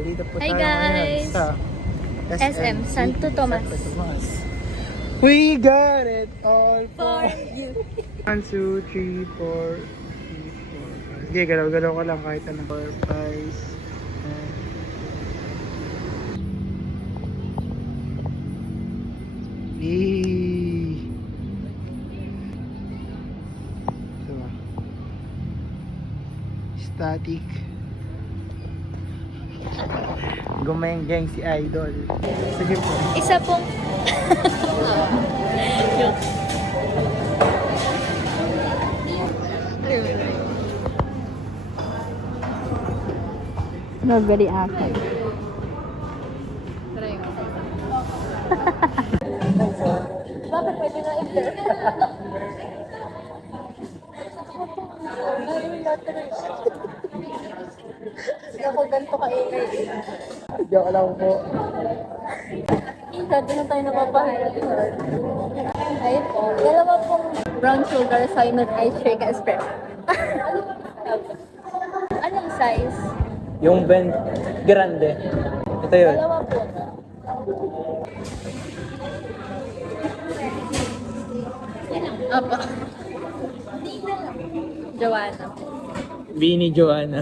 Dito po Hi tayo ngayon guys! sa SM Santo Tomas. We got it all For for you. 1, 2, 3, 4, 3, 4, 5. Sige, galaw-galaw ka lang kahit anong 4, 5. Diba? Static. Gumeng-geng si Idol. Sige po. Isa pong... Nagari ako. Try mo. Bakit pwede na enter? Hindi ako ganito ka-ingay. Joke lang po. Dati na tayo napapahirap. Ayun po. Dalawa pong brown sugar cyanide ice shake espresso. Anong size? Yung Ben Grande. Ito yun. Dalawa po. Apa. Joanna. Bini Joanna.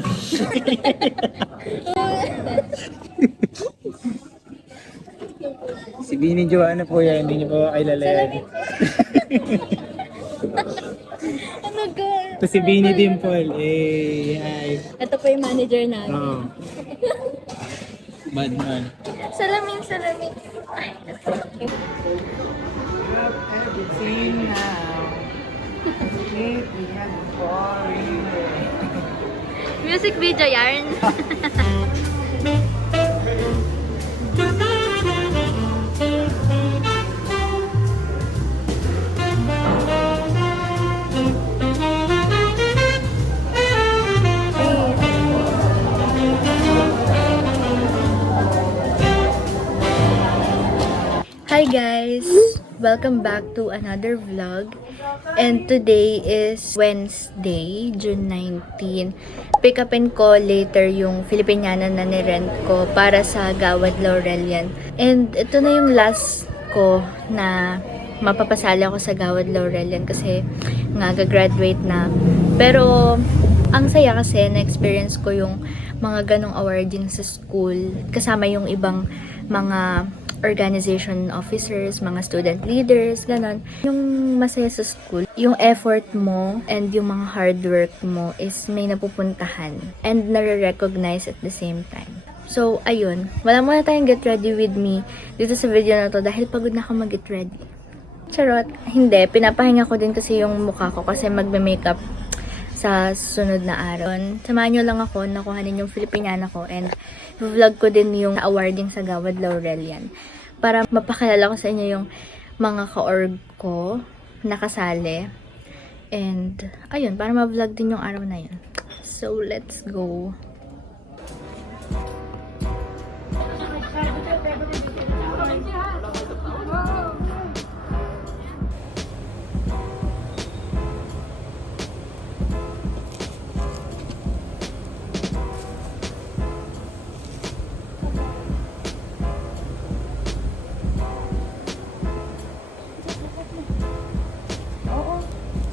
Si Bini Joanna po yan. Hindi niyo po kilala yan. Ano ka? Ito si Bini Dimple. Eh, hi. Ito po yung manager namin. Oo. Bad man. Salamin, salamin. Ay, Grab everything now. Keep me boring. music video yarn. Hi guys! Welcome back to another vlog. And today is Wednesday, June 19. Pick up and call later yung Filipiniana na nirent ko para sa Gawad Laurelian. And ito na yung last ko na mapapasali ako sa Gawad Laurelian kasi nga gagraduate na. Pero ang saya kasi na-experience ko yung mga ganong awarding sa school kasama yung ibang mga organization officers, mga student leaders, ganon. Yung masaya sa school, yung effort mo and yung mga hard work mo is may napupuntahan and nare-recognize at the same time. So, ayun. Wala muna tayong get ready with me dito sa video na to dahil pagod na ako mag-get ready. Charot. Hindi. Pinapahinga ko din kasi yung mukha ko kasi magbe-makeup sa sunod na araw. Samahan nyo lang ako, nakuhanin yung Filipiniana ko and vlog ko din yung awarding sa Gawad Laurelian para mapakilala ko sa inyo yung mga ka-org ko nakasali and ayun, para ma-vlog din yung araw na yun. So, let's go!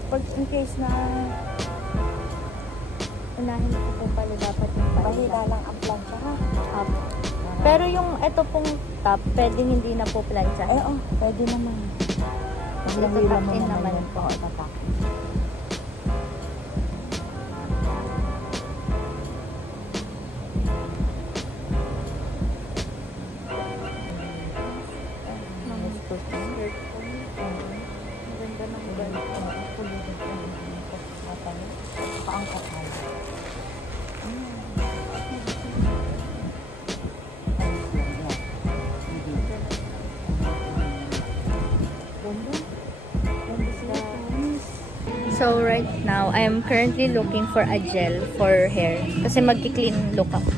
Pag in case na unahin ko po pala dapat yung Pahila lang ang plancha ha. up. Pero yung ito pong top, pwedeng hindi na po plancha. Eh oh, pwede naman. Itatap in naman po. Oo, tatak. Maganda ng ganito. Paangkat ka. So right now, I am currently looking for a gel for hair. Kasi magki-clean look ako.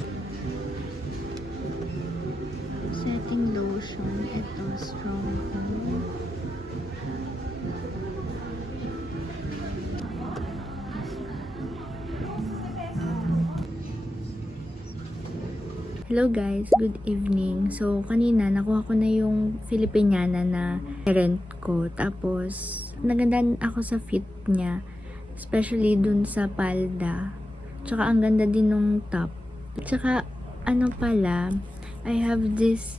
Setting lotion. Ito, strong. Hello guys, good evening. So, kanina nakuha ko na yung Filipiniana na rent ko. Tapos, nagandahan ako sa fit niya. Especially dun sa palda. Tsaka, ang ganda din nung top. Tsaka, ano pala, I have this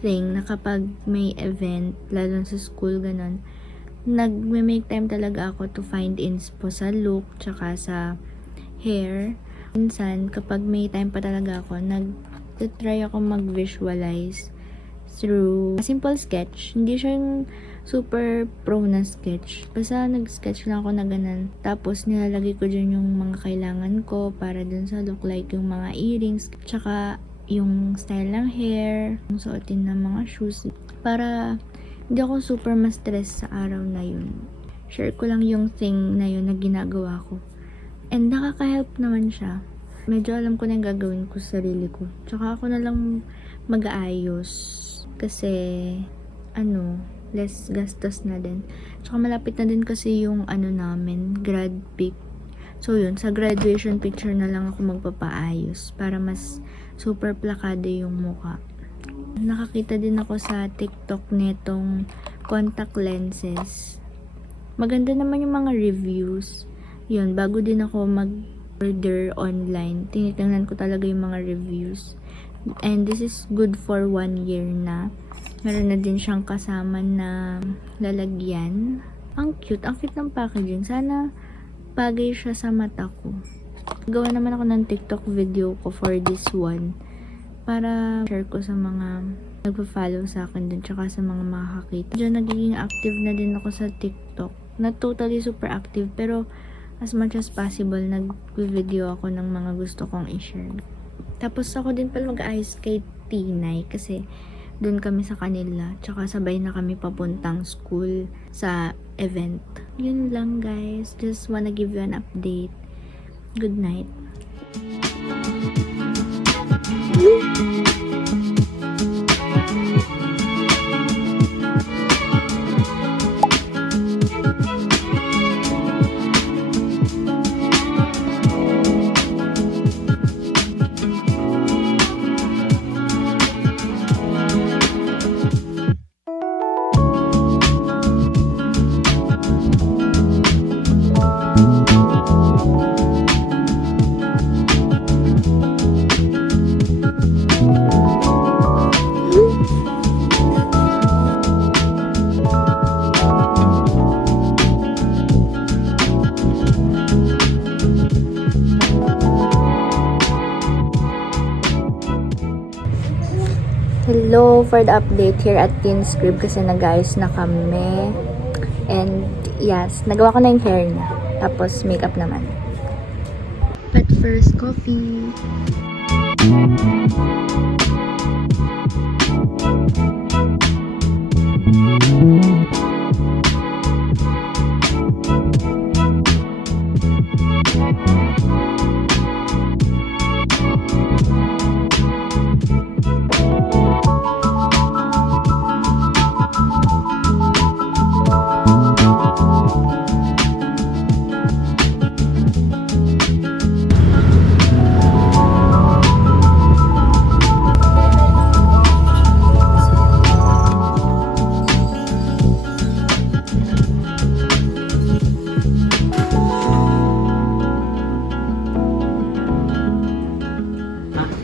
thing na kapag may event, lalo sa school, ganon, nag-make time talaga ako to find inspo sa look, tsaka sa hair. Minsan, kapag may time pa talaga ako, nag-try ako mag-visualize through a simple sketch. Hindi siya yung super pro na sketch. Basta nag-sketch lang ako na ganun. Tapos, nilalagay ko dyan yung mga kailangan ko para dun sa look, like yung mga earrings, tsaka yung style ng hair, yung suotin ng mga shoes. Para hindi ako super ma-stress sa araw na yun. Share ko lang yung thing na yun na ginagawa ko. And nakaka-help naman siya. Medyo alam ko na yung gagawin ko sa sarili ko. Tsaka ako na lang mag-aayos. Kasi, less gastos na din. Tsaka malapit na din kasi yung namin, grad pic. So yun, sa graduation picture na lang ako magpapaayos. Para mas super plakado yung mukha. Nakakita din ako sa TikTok netong contact lenses. Maganda naman yung mga reviews. Yun, bago din ako mag-order online, tinitingnan ko talaga yung mga reviews. And this is good for 1 year na. Meron na din siyang kasama na lalagyan. Ang cute ng packaging. Sana bagay siya sa mata ko. Gawa naman ako ng TikTok video ko for this one. Para share ko sa mga nagpa-follow sa akin dun, tsaka sa mga makakakita. Diyan nagiging active na din ako sa TikTok. Not totally super active, pero as much as possible, nag-video ako ng mga gusto kong i-share. Tapos ako din pala mag-ayos kay Tinay kasi dun kami sa kanila. Tsaka sabay na kami papuntang school sa event. Yun lang guys. Just wanna give you an update. Good night. Hello for the update here at Teens Crib kasi nag-ayos na kami. And yes, nagawa ko na yung hair niya. Tapos makeup naman. But first, coffee.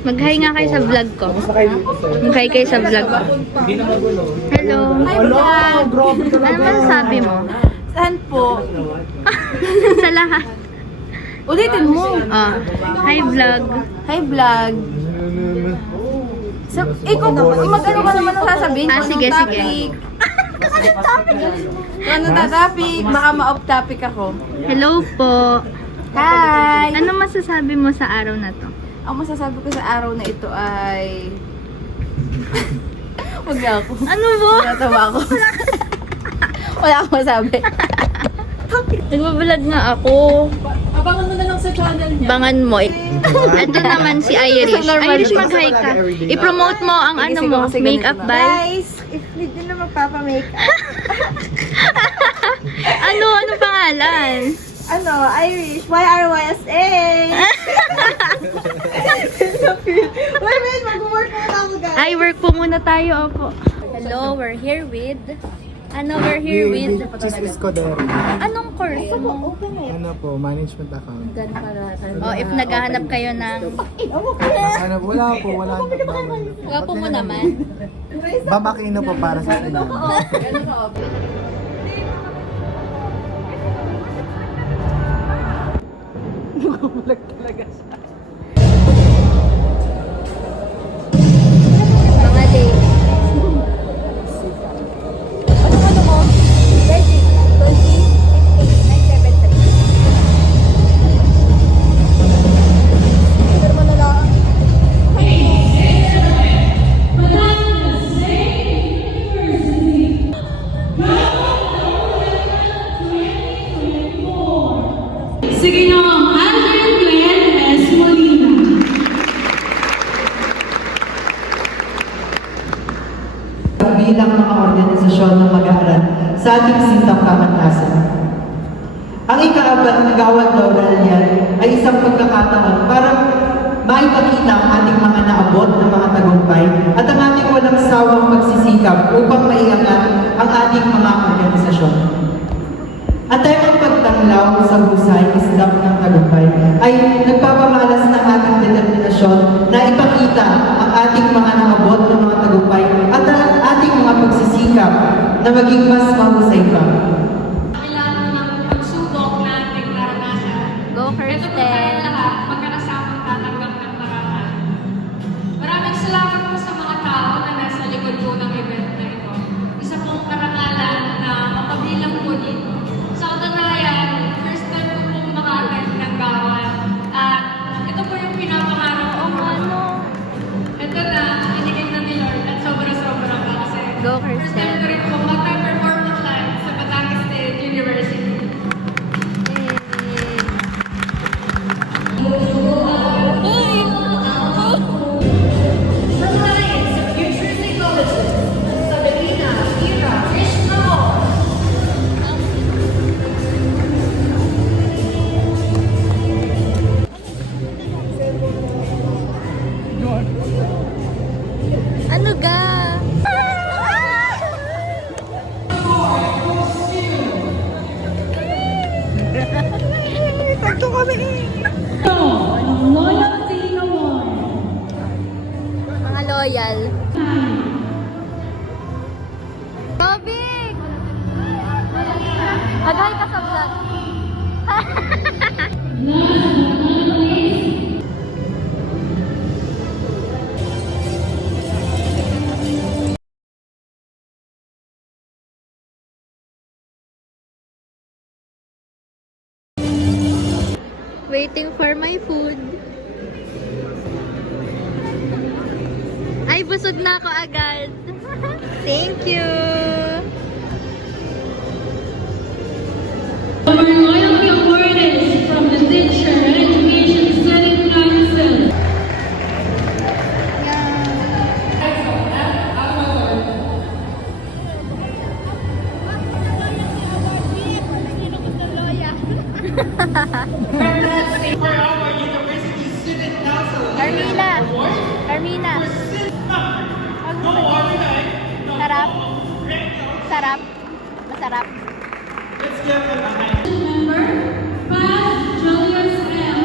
Mag-hi nga kayo sa vlog ko. Mag-hi kayo sa vlog ko. Hello. Ano masasabi mo? Saan po? Sa lahat. Ulitin mo. Hi vlog. Hi, vlog. So, ikaw mag-ano ka naman ang sasabihin? Sige, sige. Anong topic? Baka ma-off topic ako. Hello po. Hi! Ano masasabi mo sa araw na to? Ang masasabi ko sa araw na ito ay... Huwag na ako. Ano po? Natawa ako. Wala akong masabi. Nagbablog nga ako. Abangan mo na lang sa channel niya. Bangan mo. Ito naman si Irish. Irish, mag-hi ka. I-promote mo ang ano mo, makeup by. Guys, if hindi na magpapa-makeup. Ano pangalan? Irish. YRYSA. Wait, Ay, work po muna tayo, opo. Hello, we're here with... we're here with... Cheese Escudero. Anong course mo? Ano po, management account. Oh, if naghahanap kayo ng... Ano, wala po, wala na bawal. Wapo mo naman. Bamakino po para sa inyo. Mga day. Ano mo? 30, Ginoong Adrian Glenn S. Molina. Bilang mga organisasyon ng mag-aaral sa ating sintang kamantasan. Ang ika-4 na Gawad Laurel yan ay isang pagkakataon para maipakita ang ating mga naabot ng mga tagumpay at ang ating walang sawang pagsisikap upang maiangat ang ating mga organisasyon. At ang pagtanglaw sa husay isdap ng tagumpay ay nagpapamalas ng ating determinasyon na ipakita ang ating mga naabot ng mga tagumpay at ang ating mga pagsisikap na maging mas mahusay pa. Kailangan ng pagsubok na ating karanasan. Go, Ito po Kirsten. tayo lahat, magkakasamang tatanggap ng parangal. Maraming salamat po sa mga tao na nasa likod po ng event na ito. Isa pong karangalan na mapabilang po dito. Sa katunayan, first time ko pong maka-attend ng Gawad. At ito po yung pinapangarap ko. Ito na, binigyan na ni Lord at sobra-sobra pa kasi. Go, First Kirsten. time ko rin po mag-performance live sa Batangas State University. Ano ga? Takto kami. Loyalty Award. Mga loyal. Tobig! Agay ka sa vlog. Waiting for my food. Ay, busog na ako agad. Thank you. Our Loyalty Award is from the Teacher and Education Senate Council. Carmina! Carmina! Sarap? Sarap? Masarap? Member, Paz Julius M.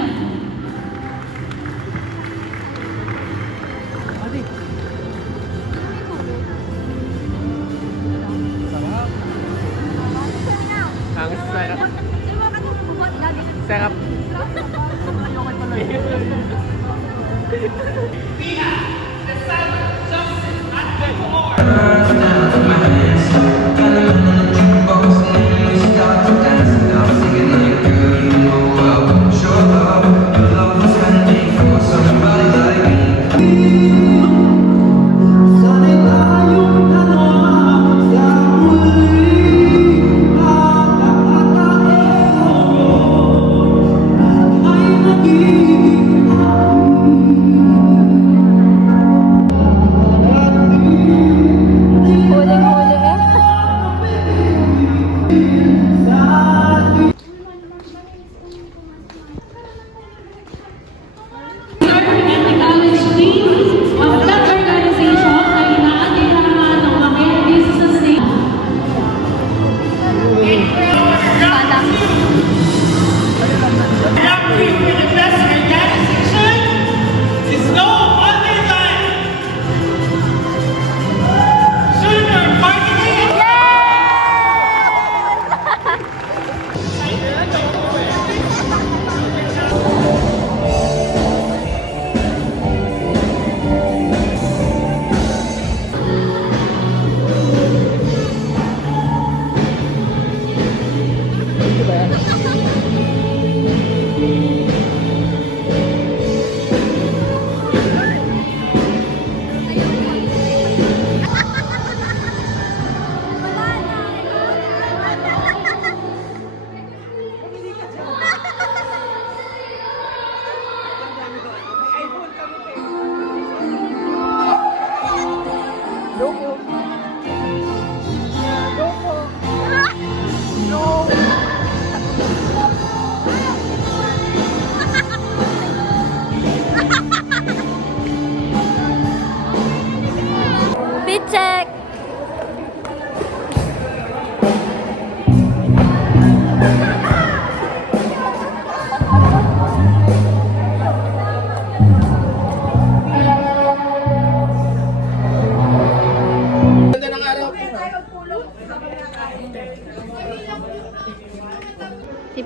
Ang sarap. Sarap. Got a minute jukebox and we start to dance. Now singing like a good old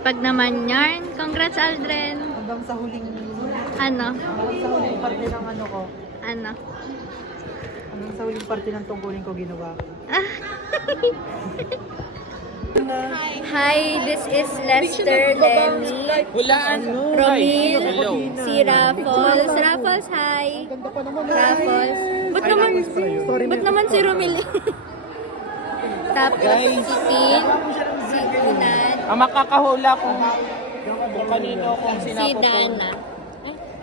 Sipag naman yarn. Congrats, Aldrin. Hanggang sa huling Ano? parte ng ano ko. Ano? Hanggang sa huling parte ng tungkulin ko ginawa ko. Hi, this is Lester, Lenny, Romil, si Raffles. Raffles, hi. Raffles. Ba't naman si Romil? Tapos si Pink, si Unad, Ang makakahula kung kanino kung si Dana.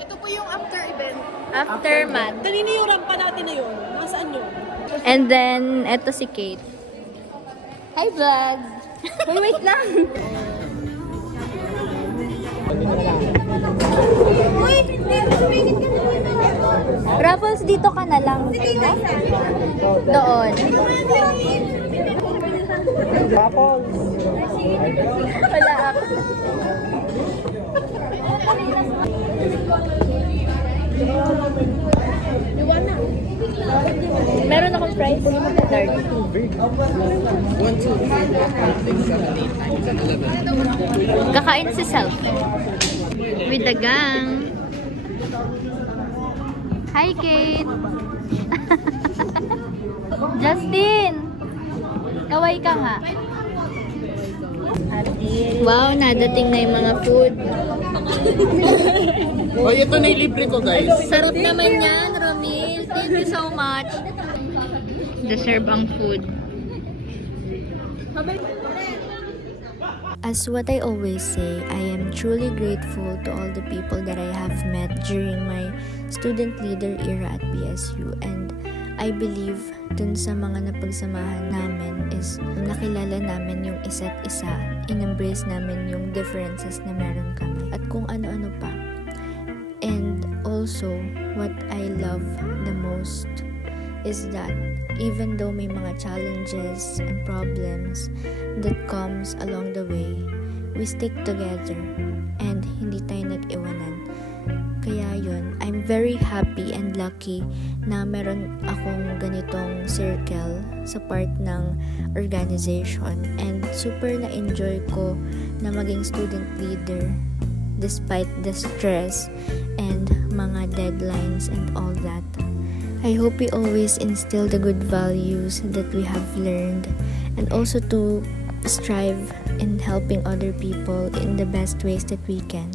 Ito po yung after event. Aftermath. Kanina yung rampa natin na yun. Nasaan yun? And then, eto si Kate. Hi, vlog! Uy, wait lang! Uy! Sumingit ka na. Raffles, dito ka na lang. Doon. Raffles. Wala ako. Meron akong fries. Large. Kakain si Self. With the gang. Hi, Kate. Justin. Kaway ka nga. Wow, nadating na yung mga food. Oy, ito na yung libre ko, guys. Sarap naman yan, Romil. Thank you so much. Deserve ang food. As what I always say, I am truly grateful to all the people that I have met during my student leader era at PSU, and I believe dun sa mga napagsamahan namin is nakilala namin yung isa't isa, in-embrace namin yung differences na meron kami at kung ano-ano pa. And also, what I love the most is that even though may mga challenges and problems that comes along the way, we stick together and hindi tayo nag-iwanan. Kaya yun, I'm very happy and lucky na meron akong ganitong circle sa part ng organization, and super na-enjoy ko na maging student leader despite the stress and mga deadlines and all that. I hope we always instill the good values that we have learned, and also to strive in helping other people in the best ways that we can.